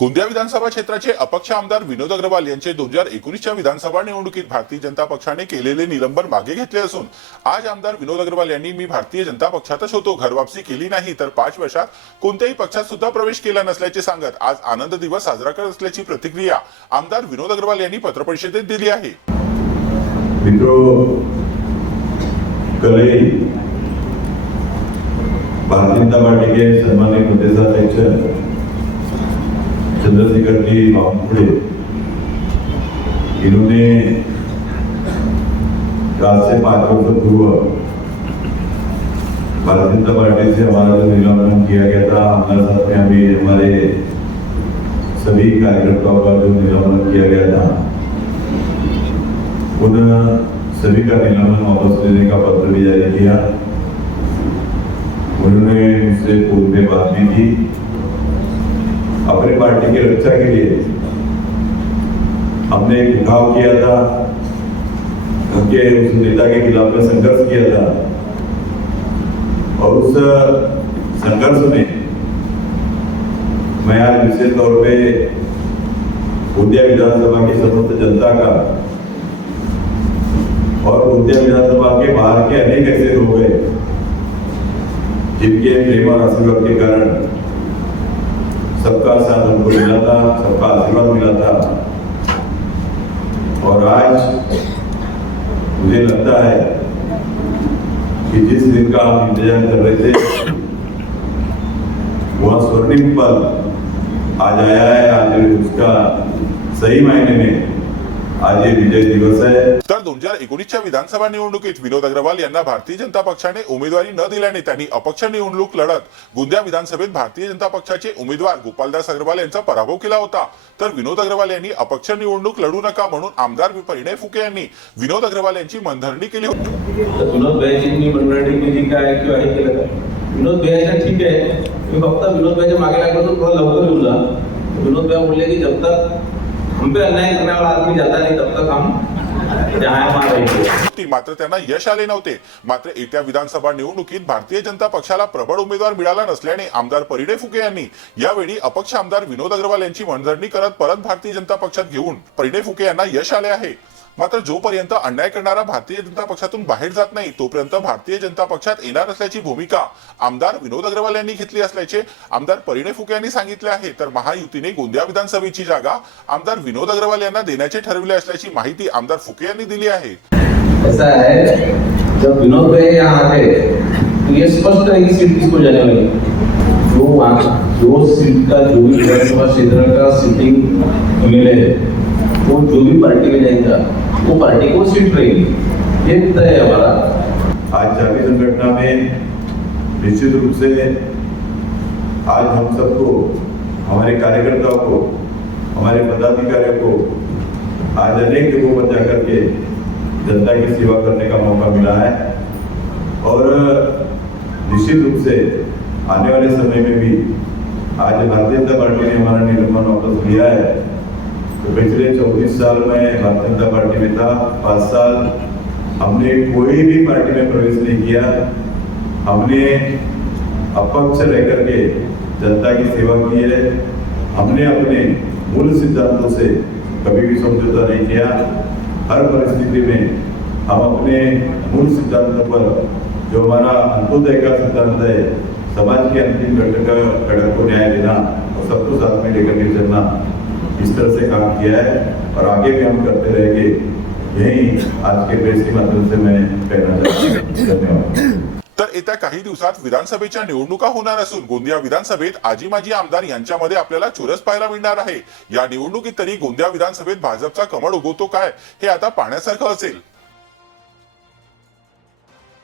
गोंदिया विधानसभा क्षेत्राचे अपक्ष आमदार विनोद अग्रवाल यांचे दोन हजार एकोणीसच्या विधानसभा निवडणुकीत भारतीय जनता पक्षाने केलेले निलंबन मागे घेतले असून आज आमदार विनोद अग्रवाल यांनी मी भारतीय जनता पक्षातच होतो घरवापसी केली नाही तर पाच वर्षात कोणत्याही पक्षात सुद्धा प्रवेश केला नसल्याचे सांगत आज आनंद दिवस साजरा करत असल्याची प्रतिक्रिया आमदार विनोद अग्रवाल यांनी पत्रपरिषदेत दिली आहे. भारतीय जनता पार्टी के चंद्रशेखर जी बावनकुड़े इन्होंने आज से पाँच वर्ष पूर्व भारतीय जनता पार्टी से हमारा जो निलंबन किया गया था, हमारे साथ में अभी हमारे सभी कार्यकर्ताओं का जो निलंबन किया गया था उन सभी का निलंबन वापस लेने का पत्र भी जारी किया। उन्होंने मुझसे पूर्व में बात भी की। अपनी पार्टी की रक्षा के लिए। हमने एक उठाव किया था। उनके उस नेता के खिलाफ में संघर्ष किया था। और उस संघर्ष में मैं आज विशेष तौर पे गोंदिया विधानसभा की समस्त जनता का और गोंदिया विधानसभा के बाहर के अनेक ऐसे लोग हैं जिनके प्रेम और आशीर्वाद के कारण सबका साथ हमको मिला था सबका आशीर्वाद मिला था और आज मुझे लगता है कि जिस दिन का हम इंतज़ार कर रहे थे, वह स्वर्णिम पल आज आया है, आज उसका सही मायने में आज ये विजय दिवस है। तर दोन हजार एकोणीसच्या विधानसभा निवडणुकीत विनोद अग्रवाल यांना भारतीय जनता पक्षाने उमेदवारी न दिल्याने त्यांनी अपक्ष निवडणूक लढत गोंदिया विधानसभेत भारतीय जनता पक्षाचे उमेदवार गोपालदास अग्रवाल यांचा पराभव केला होता. तर विनोद अग्रवाल यांनी अपक्ष निवडणूक लढू नका म्हणून आमदार परिणय फुके यांनी विनोद अग्रवाल यांची मनधरणी केली होती. विनोद भाईजींनी मंडळी केली काय किंवा हे केलं काय? विनोद ठीक आहे. फक्त विनोद मागे लागलो थोडा लवकर येऊन जा. विनोद भाई बोलले की जब उन पे अन्याय करने वाला आदमी जाता नहीं तब तक हम मात्र त्यांना यश आले नव्हते. मात्र येत्या विधानसभा निवडणुकीत भारतीय जनता पक्षाला प्रबळ उमेदवार मिळाला नसल्याने आमदार परिडे फुके यांनी यावेळी अपक्ष आमदार विनोद अग्रवाल यांची मनधरणी करत परत भारतीय जनता पक्षात घेऊन परिडे फुके यांना यश आले आहे. मात्र जोपर्यंत अन्याय करणारा भारतीय जनता पक्षातून बाहेर जात नाही तोपर्यंत भारतीय जनता पक्षात येणार असल्याची भूमिका आमदार विनोद अग्रवाल यांनी घेतली असल्याचे आमदार परिणय फुके यांनी सांगितले आहे. तर महायुतीने गोंदिया विधानसभेची जागा आमदार विनोद अग्रवाल यांना देण्याचे ठरविले असल्याची माहिती आमदार फुके यांनी दिली आहे. जब विनोद भाई यहाँ आते तो ये स्पष्ट है कि सीट किसको जाने वाली जो जो सीट का जो भी विधानसभा क्षेत्र का सीटिंग एमएलए है वो जो भी पार्टी में जाएगा, वो पार्टी को सीट रहेगी। ये तय है हमारा। आज जाति संगठना में निश्चित रूप से आज हम सबको, हमारे कार्यकर्ताओं को, हमारे पदाधिकारियों को, आज अनेक जगहों पर जाकर के जनता की सेवा करने का मौका मिला है। और, निश्चित रूप से आने वाले समय में भी आज भारतीय जनता पार्टी ने हमारा निलंबन वापस लिया है। पिछले चौबीस साल में भारतीय जनता पार्टी में था। पाँच साल हमने कोई भी पार्टी में प्रवेश नहीं किया। हमने अपक्ष रह करके जनता की सेवा की है। हमने अपने मूल सिद्धांतों से कभी भी समझौता नहीं किया। हर परिस्थिति में हम अपने मूल सिद्धांतों पर, जो हमारा अंत्योदय का सिद्धांत है, समाज के अंतिम घटक घटक को न्याय देना और सबको साथ में लेकर के चलना इस तरह से काम किया है और आगे भी हम करते रहेंगे। यही आज के प्रेस के माध्यम से मैं कहना चाहता हूँ। धन्यवाद। तर येत्या काही दिवसात विधानसभेच्या निवडणुका होणार असून गोंदिया विधानसभेत आजी माजी आमदार यांच्यामध्ये आपल्याला चुरस पाहायला मिळणार आहे. या निवडणुकीत तरी गोंदिया विधानसभेत भाजपचा कमळ उगवतो काय हे आता पाहण्यासारखं असेल.